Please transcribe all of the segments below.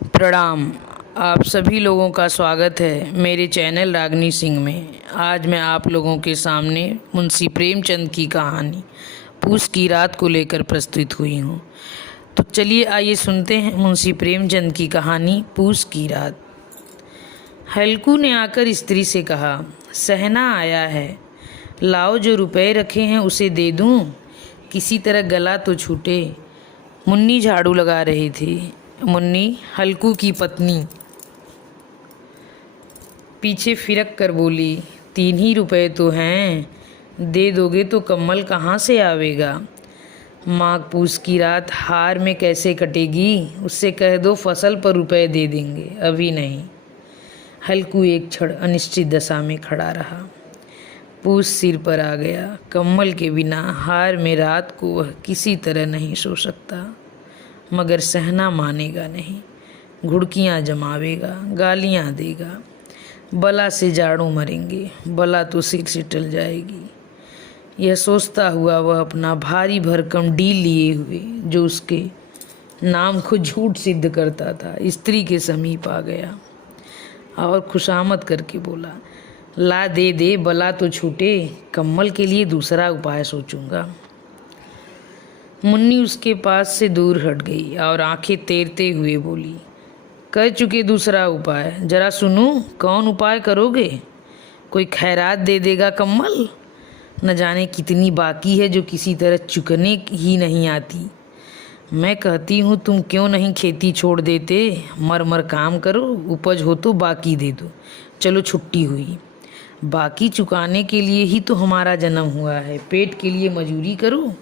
प्रणाम। आप सभी लोगों का स्वागत है मेरे चैनल रागनी सिंह में। आज मैं आप लोगों के सामने मुंशी प्रेमचंद की कहानी पूस की रात को लेकर प्रस्तुत हुई हूँ। तो चलिए आइए सुनते हैं मुंशी प्रेमचंद की कहानी पूस की रात। हल्कू ने आकर स्त्री से कहा, सहना आया है, लाओ जो रुपए रखे हैं उसे दे दूँ, किसी तरह गला तो छूटे। मुन्नी झाड़ू लगा रही थी। मुन्नी हल्कू की पत्नी पीछे फिरक कर बोली, 3 ही रुपए तो हैं, दे दोगे तो कम्मल कहाँ से आवेगा। माघ पूस की रात हार में कैसे कटेगी, उससे कह दो फसल पर रुपए दे देंगे, अभी नहीं। हल्कू एक क्षण अनिश्चित दशा में खड़ा रहा। पूस सिर पर आ गया। कम्मल के बिना हार में रात को वह किसी तरह नहीं सो सकता, मगर सहना मानेगा नहीं। घुड़कियाँ जमावेगा, गालियाँ देगा, बला से जाड़ों मरेंगे, बला तो सिर से टल जाएगी। यह सोचता हुआ वह अपना भारी भरकम डील लिए हुए, जो उसके नाम को झूठ सिद्ध करता था, स्त्री के समीप आ गया और खुशामद करके बोला, ला दे दे, बला तो छूटे, कम्मल के लिए दूसरा उपाय सोचूंगा। मुन्नी उसके पास से दूर हट गई और आंखें तैरते हुए बोली, कह चुके दूसरा उपाय, जरा सुनूं, कौन उपाय करोगे। कोई खैरात दे देगा कम्मल, न जाने कितनी बाकी है जो किसी तरह चुकने ही नहीं आती। मैं कहती हूँ तुम क्यों नहीं खेती छोड़ देते, मर मर काम करो, उपज हो तो बाकी दे दो। चलो छुट्टी हुई, बाकी चुकाने के लिए ही तो हमारा जन्म हुआ है, पेट के लिए मजूरी करो।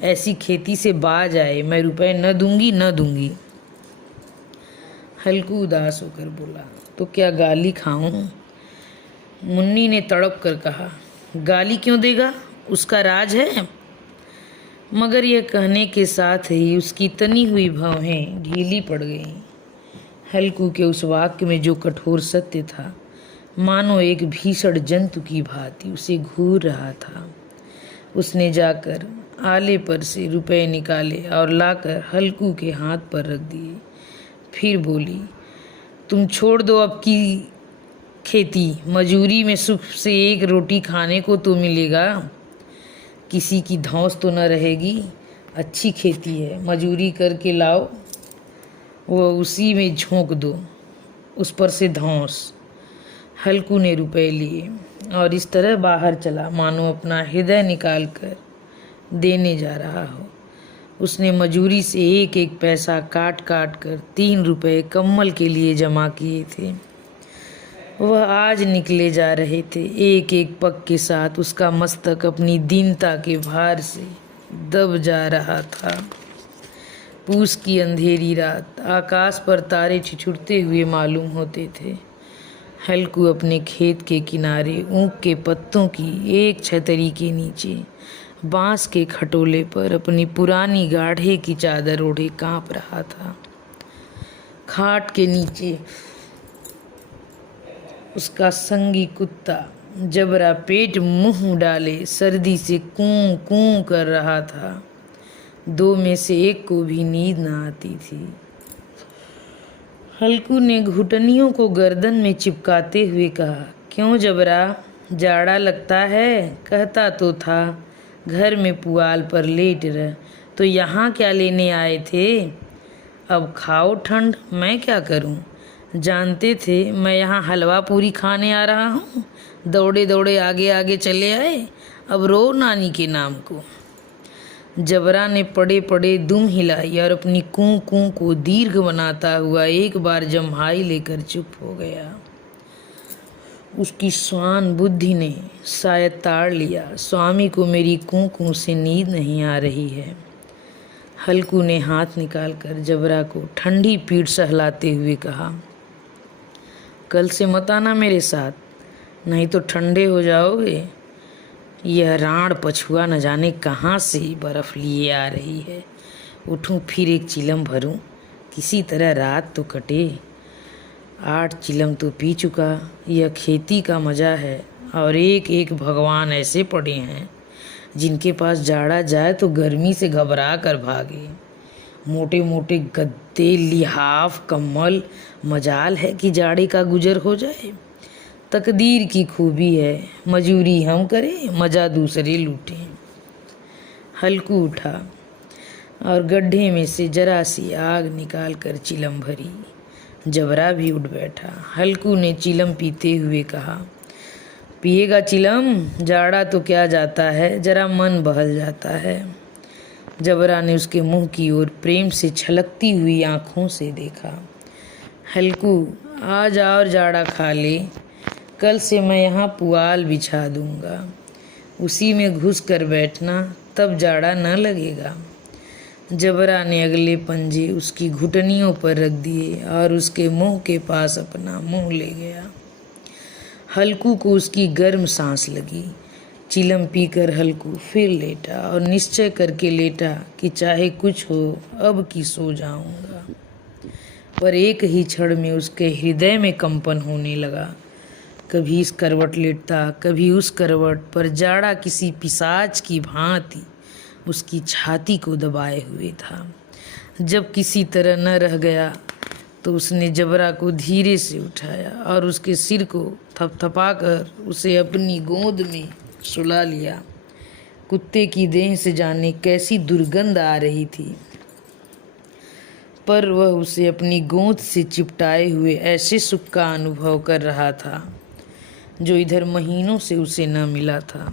ऐसी खेती से बाज आए, मैं रुपए न दूंगी न दूंगी। हल्कू उदास होकर बोला, तो क्या गाली खाऊं। मुन्नी ने तड़प कर कहा, गाली क्यों देगा, उसका राज है। मगर यह कहने के साथ ही उसकी तनी हुई भवें ढीली पड़ गईं। हल्कू के उस वाक्य में जो कठोर सत्य था, मानो एक भीषण जंतु की भांति उसे घूर रहा था। उसने जाकर आले पर से रुपए निकाले और लाकर हल्कू के हाथ पर रख दिए। फिर बोली, तुम छोड़ दो अब की खेती, मजूरी में सुख से एक रोटी खाने को तो मिलेगा, किसी की धौंस तो न रहेगी। अच्छी खेती है, मजूरी करके लाओ, वह उसी में झोंक दो, उस पर से धौंस। हल्कू ने रुपए लिए और इस तरह बाहर चला मानो अपना हृदय निकाल कर देने जा रहा हो। उसने मजूरी से एक एक पैसा काट काट कर 3 रुपए कम्मल के लिए जमा किए थे। वह आज निकले जा रहे थे। एक एक पग के साथ उसका मस्तक अपनी दीनता के भार से दब जा रहा था। पूस की अंधेरी रात, आकाश पर तारे छिछुरते हुए मालूम होते थे। हल्कू अपने खेत के किनारे ऊख के पत्तों की एक छतरी के नीचे बांस के खटोले पर अपनी पुरानी गाढ़े की चादर ओढ़े कांप रहा था। खाट के नीचे उसका संगी कुत्ता जबरा पेट मुंह डाले सर्दी से कूं कूं कर रहा था। 2 में से एक को भी नींद न आती थी। हल्कू ने घुटनियों को गर्दन में चिपकाते हुए कहा, क्यों जबरा, जाड़ा लगता है। कहता तो था घर में पुआल पर लेट रह, तो यहाँ क्या लेने आए थे। अब खाओ ठंड, मैं क्या करूँ। जानते थे मैं यहाँ हलवा पूरी खाने आ रहा हूँ, दौड़े दौड़े आगे आगे चले आए, अब रो नानी के नाम को। जबरा ने पड़े पड़े दुम हिलाई और अपनी कूं कूं को दीर्घ बनाता हुआ एक बार जम्हाई लेकर चुप हो गया। उसकी स्वान बुद्धि ने शायद ताड़ लिया, स्वामी को मेरी कूं कूं से नींद नहीं आ रही है। हल्कू ने हाथ निकालकर जबरा को ठंडी पीठ सहलाते हुए कहा, कल से मत आना मेरे साथ, नहीं तो ठंडे हो जाओगे। यह राण पछुआ न जाने कहाँ से बर्फ़ लिए आ रही है। उठूं फिर एक चिलम भरूं, किसी तरह रात तो कटे। 8 चिलम तो पी चुका। यह खेती का मज़ा है और एक एक भगवान ऐसे पड़े हैं जिनके पास जाड़ा जाए तो गर्मी से घबरा कर भागे। मोटे मोटे गद्दे, लिहाफ, कम्बल, मजाल है कि जाड़े का गुजर हो जाए। तकदीर की खूबी है, मजूरी हम करें, मज़ा दूसरे लूटें। हल्कू उठा और गड्ढे में से जरा सी आग निकाल कर चिलम भरी। जबरा भी उठ बैठा। हल्कू ने चिलम पीते हुए कहा, पिएगा चिलम? जाड़ा तो क्या जाता है, जरा मन बहल जाता है। जबरा ने उसके मुंह की ओर प्रेम से छलकती हुई आंखों से देखा। हल्कू, आज और जाड़ा खा ले, कल से मैं यहाँ पुआल बिछा दूंगा, उसी में घुस कर बैठना, तब जाड़ा न लगेगा। जबरा ने अगले पंजे उसकी घुटनियों पर रख दिए और उसके मुंह के पास अपना मुंह ले गया। हल्कू को उसकी गर्म सांस लगी। चिलम पीकर हल्कू फिर लेटा और निश्चय करके लेटा कि चाहे कुछ हो अब की सो जाऊंगा। पर एक ही क्षण में उसके हृदय में कंपन होने लगा। कभी इस करवट लेटता, कभी उस करवट पर। जाड़ा किसी पिशाच की भांति उसकी छाती को दबाए हुए था। जब किसी तरह न रह गया तो उसने जबरा को धीरे से उठाया और उसके सिर को थपथपाकर उसे अपनी गोद में सुला लिया। कुत्ते की देह से जाने कैसी दुर्गंध आ रही थी, पर वह उसे अपनी गोद से चिपटाए हुए ऐसे सुख का अनुभव कर रहा था जो इधर महीनों से उसे न मिला था।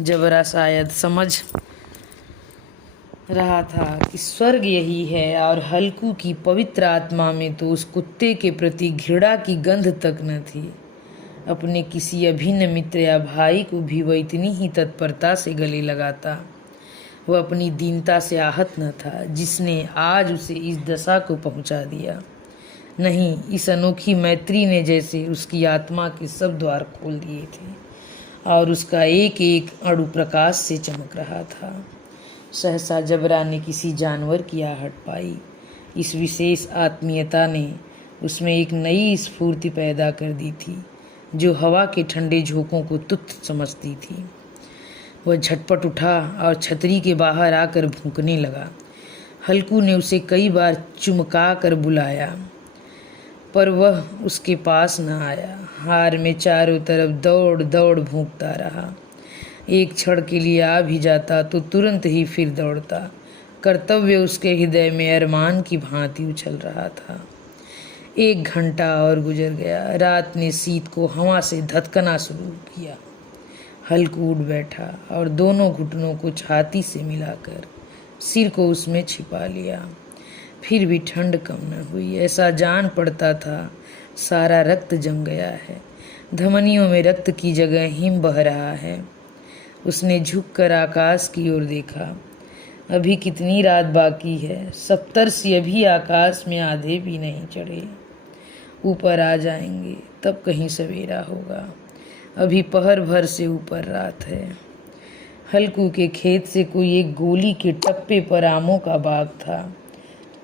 जबरा शायद समझ रहा था कि स्वर्ग यही है, और हल्कू की पवित्र आत्मा में तो उस कुत्ते के प्रति घृणा की गंध तक न थी। अपने किसी अभिन्न मित्र या भाई को भी वह इतनी ही तत्परता से गले लगाता। वह अपनी दीनता से आहत न था जिसने आज उसे इस दशा को पहुंचा दिया। नहीं, इस अनोखी मैत्री ने जैसे उसकी आत्मा के सब द्वार खोल दिए थे और उसका एक एक अणु प्रकाश से चमक रहा था। सहसा जबरा ने किसी जानवर की आहट पाई। इस विशेष आत्मीयता ने उसमें एक नई स्फूर्ति पैदा कर दी थी जो हवा के ठंडे झोंकों को तुच्छ समझती थी। वह झटपट उठा और छतरी के बाहर आकर भूंकने लगा। हल्कू ने उसे कई बार चुमका कर बुलाया, पर वह उसके पास न आया। हार में चारों तरफ दौड़ दौड़ भूंकता रहा। एक क्षण के लिए आ भी जाता तो तुरंत ही फिर दौड़ता। कर्तव्य उसके हृदय में अरमान की भांति उछल रहा था। 1 घंटा और गुजर गया। रात ने शीत को हवा से धधकना शुरू किया। हल्कू उठ बैठा और दोनों घुटनों को छाती से मिलाकर सिर को उसमें छिपा लिया। फिर भी ठंड कम न हुई। ऐसा जान पड़ता था सारा रक्त जम गया है, धमनियों में रक्त की जगह हिम बह रहा है। उसने झुककर आकाश की ओर देखा। अभी कितनी रात बाकी है? सप्तर्षि अभी आकाश में आधे भी नहीं चढ़े। ऊपर आ जाएंगे तब कहीं सवेरा होगा। अभी पहर भर से ऊपर रात है। हल्कू के खेत से कोई एक गोली के टप्पे पर आमों का बाग था।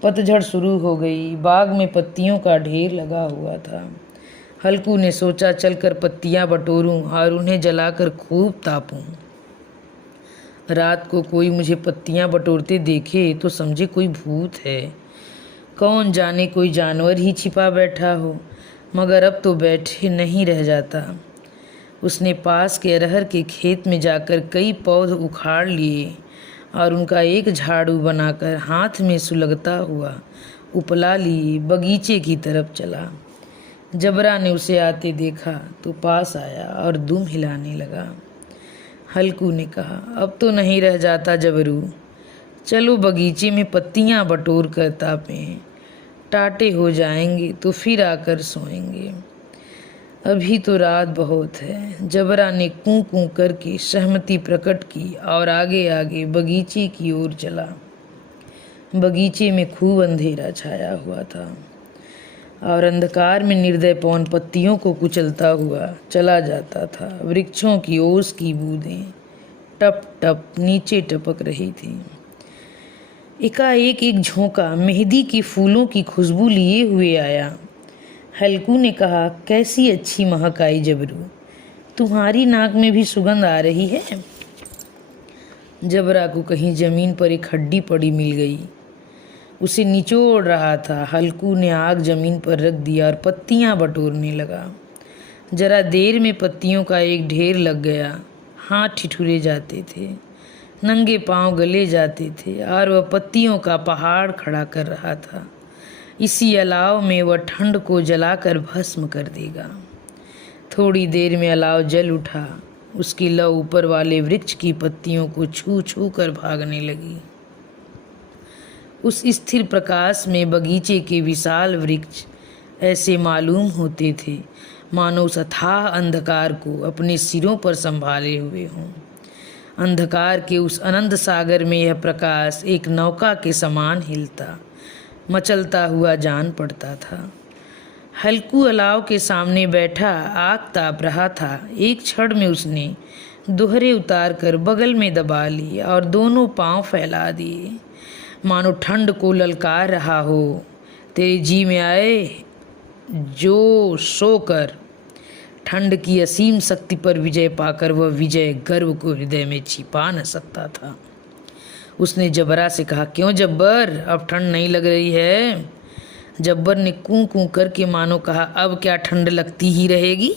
पतझड़ शुरू हो गई। बाग में पत्तियों का ढेर लगा हुआ था। हल्कू ने सोचा चलकर पत्तियां बटोरूं और उन्हें जलाकर खूब तापूं। रात को कोई मुझे पत्तियां बटोरते देखे तो समझे कोई भूत है। कौन जाने कोई जानवर ही छिपा बैठा हो। मगर अब तो बैठे नहीं रह जाता। उसने पास के अरहर के खेत में जाकर कई पौध उखाड़ लिए और उनका एक झाड़ू बनाकर हाथ में सुलगता हुआ उपला लिए बगीचे की तरफ चला। जबरा ने उसे आते देखा तो पास आया और दुम हिलाने लगा। हल्कू ने कहा, अब तो नहीं रह जाता जबरू, चलो बगीचे में पत्तियां बटोर कर तापें। टाटे हो जाएंगे तो फिर आकर सोएंगे। अभी तो रात बहुत है। जबरा ने कूं कूं करके सहमति प्रकट की और आगे आगे बगीचे की ओर चला। बगीचे में खूब अंधेरा छाया हुआ था और अंधकार में निर्दय पवन पत्तियों को कुचलता हुआ चला जाता था। वृक्षों की ओस की बूंदें टप टप नीचे टपक रही थी। एकाएक एक झोंका मेहंदी के फूलों की खुशबू लिए हुए आया। हल्कू ने कहा, कैसी अच्छी महक आई जबरू, तुम्हारी नाक में भी सुगंध आ रही है। जबरा को कहीं जमीन पर एक हड्डी पड़ी मिल गई। उसे निचोड़ रहा था। हल्कू ने आग जमीन पर रख दिया और पत्तियां बटोरने लगा। जरा देर में पत्तियों का एक ढेर लग गया। हाथ ठिठुरे जाते थे, नंगे पांव गले जाते थे और वह पत्तियों का पहाड़ खड़ा कर रहा था। इसी अलाव में वह ठंड को जलाकर भस्म कर देगा। थोड़ी देर में अलाव जल उठा। उसकी लौ ऊपर वाले वृक्ष की पत्तियों को छू छू कर भागने लगी। उस स्थिर प्रकाश में बगीचे के विशाल वृक्ष ऐसे मालूम होते थे मानो उस अथाह अंधकार को अपने सिरों पर संभाले हुए हों। अंधकार के उस अनंत सागर में यह प्रकाश एक नौका के समान हिलता मचलता हुआ जान पड़ता था। हल्कू अलाव के सामने बैठा आग ताप रहा था। एक क्षण में उसने दोहरे उतार कर बगल में दबा ली और दोनों पांव फैला दिए मानो ठंड को ललकार रहा हो। तेरे जी में आए जो सो कर। ठंड की असीम शक्ति पर विजय पाकर वह विजय गर्व को हृदय में छिपा न सकता था। उसने जबरा से कहा, क्यों जब्बर, अब ठंड नहीं लग रही है? जब्बर ने कूं कूं करके मानो कहा, अब क्या ठंड लगती ही रहेगी?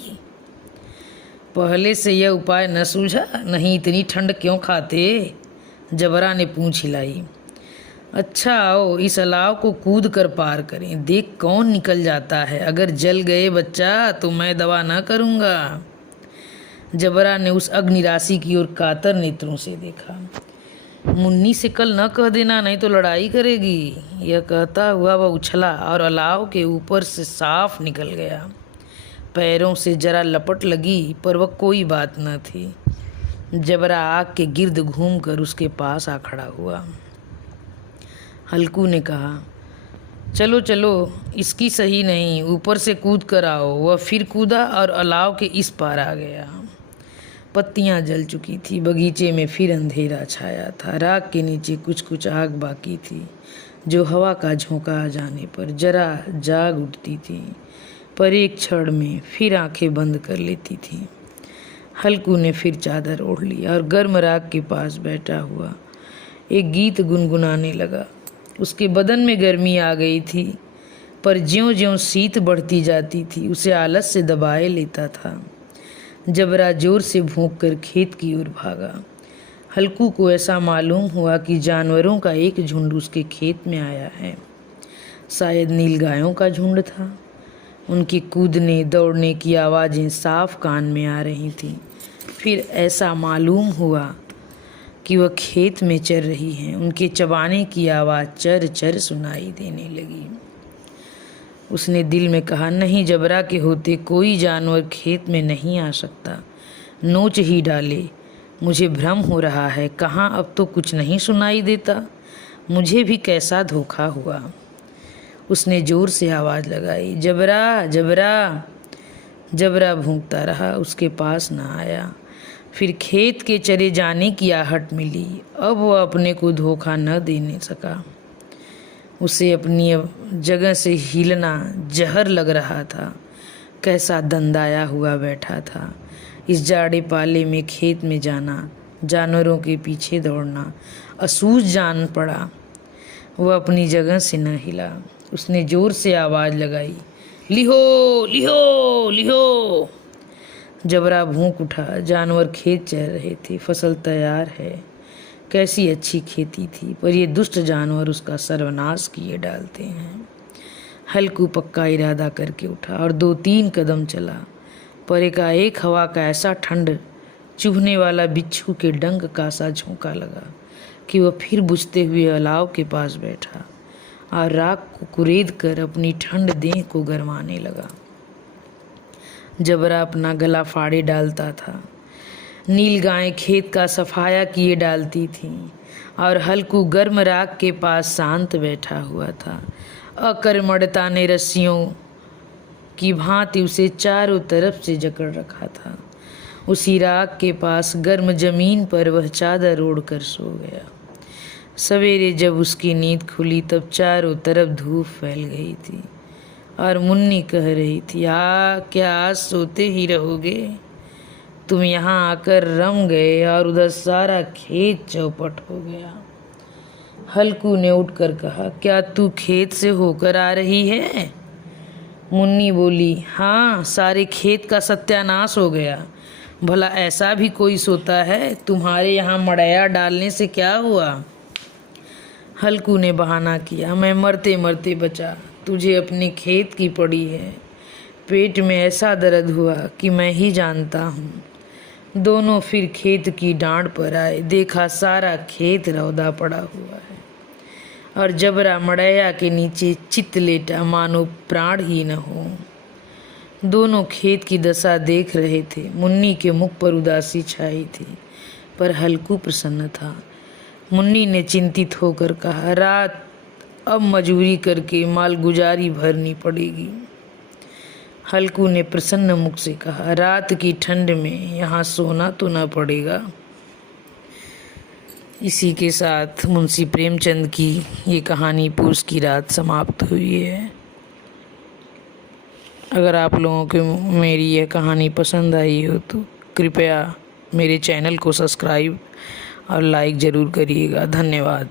पहले से यह उपाय न सूझा? नहीं इतनी ठंड क्यों खाते? जबरा ने पूंछ हिलाई। अच्छा आओ इस अलाव को कूद कर पार करें, देख कौन निकल जाता है। अगर जल गए बच्चा तो मैं दवा न करूँगा। जबरा ने उस अग्निराशि की ओर कातर नेत्रों से देखा। मुन्नी से कल न कह देना, नहीं तो लड़ाई करेगी। यह कहता हुआ वह उछला और अलाव के ऊपर से साफ निकल गया। पैरों से जरा लपट लगी पर वह कोई बात न थी। जबरा आग के गिर्द घूमकर उसके पास आ खड़ा हुआ। हल्कू ने कहा, चलो चलो इसकी सही नहीं, ऊपर से कूद कर आओ। वह फिर कूदा और अलाव के इस पार आ गया। पत्तियां जल चुकी थी। बगीचे में फिर अंधेरा छाया था। राख के नीचे कुछ कुछ आग बाकी थी जो हवा का झोंका आ जाने पर जरा जाग उठती थी, पर एक क्षण में फिर आंखें बंद कर लेती थी। हल्कू ने फिर चादर ओढ़ ली और गर्म राख के पास बैठा हुआ एक गीत गुनगुनाने लगा। उसके बदन में गर्मी आ गई थी, पर ज्यों-ज्यों शीत बढ़ती जाती थी उसे आलस से दबाए लेता था। जबरा जोर से भौंक कर खेत की ओर भागा। हल्कू को ऐसा मालूम हुआ कि जानवरों का एक झुंड उसके खेत में आया है। शायद नीलगायों का झुंड था। उनके कूदने दौड़ने की आवाज़ें साफ कान में आ रही थीं। फिर ऐसा मालूम हुआ कि वह खेत में चर रही हैं। उनके चबाने की आवाज़ चर चर सुनाई देने लगी। उसने दिल में कहा, नहीं, जबरा के होते कोई जानवर खेत में नहीं आ सकता, नोच ही डाले। मुझे भ्रम हो रहा है, कहाँ अब तो कुछ नहीं सुनाई देता। मुझे भी कैसा धोखा हुआ। उसने जोर से आवाज़ लगाई, जबरा जबरा। जबरा भूंकता रहा, उसके पास न आया। फिर खेत के चरे जाने की आहट मिली। अब वह अपने को धोखा न देने सका। उसे अपनी जगह से हिलना जहर लग रहा था। कैसा दंदाया हुआ बैठा था। इस जाड़े पाले में खेत में जाना, जानवरों के पीछे दौड़ना असूझ जान पड़ा। वह अपनी जगह से न हिला। उसने जोर से आवाज़ लगाई, लिहो लिहो लिहो। जबरा भूंक उठा। जानवर खेत चर रहे थे। फसल तैयार है। कैसी अच्छी खेती थी, पर ये दुष्ट जानवर उसका सर्वनाश किए डालते हैं। हल्कू पक्का इरादा करके उठा और 2-3 कदम चला, पर एकाएक हवा का ऐसा ठंड चुभने वाला बिच्छू के डंक का सा झोंका लगा कि वह फिर बुझते हुए अलाव के पास बैठा और राख को कुरेद कर अपनी ठंड देह को गरमाने लगा। जबरा अपना गला फाड़े डालता था। नील गायें खेत का सफाया किए डालती थीं और हल्कू गर्म राख के पास शांत बैठा हुआ था। अकर्मण्यता ने रस्सियों की भांति उसे चारों तरफ से जकड़ रखा था। उसी राख के पास गर्म जमीन पर वह चादर ओढ़ कर सो गया। सवेरे जब उसकी नींद खुली तब चारों तरफ धूप फैल गई थी और मुन्नी कह रही थी, क्या आज सोते ही रहोगे? तुम यहाँ आकर रम गए और उधर सारा खेत चौपट हो गया। हल्कू ने उठकर कहा, क्या तू खेत से होकर आ रही है? मुन्नी बोली, हाँ, सारे खेत का सत्यानाश हो गया। भला ऐसा भी कोई सोता है? तुम्हारे यहाँ मड़ैया डालने से क्या हुआ? हल्कू ने बहाना किया, मैं मरते मरते बचा। तुझे अपने खेत की पड़ी है। पेट में ऐसा दर्द हुआ कि मैं ही जानता हूँ। दोनों फिर खेत की डांड पर आए। देखा सारा खेत रौदा पड़ा हुआ है और जबरा मड़ैया के नीचे चित लेटा, मानो प्राण ही न हो। दोनों खेत की दशा देख रहे थे। मुन्नी के मुख पर उदासी छाई थी, पर हल्कू प्रसन्न था। मुन्नी ने चिंतित होकर कहा, रात अब मजूरी करके मालगुजारी भरनी पड़ेगी। हल्कू ने प्रसन्न मुख से कहा, रात की ठंड में यहाँ सोना तो न पड़ेगा। इसी के साथ मुंशी प्रेमचंद की ये कहानी पूस की रात समाप्त हुई है। अगर आप लोगों को मेरी यह कहानी पसंद आई हो तो कृपया मेरे चैनल को सब्सक्राइब और लाइक ज़रूर करिएगा। धन्यवाद।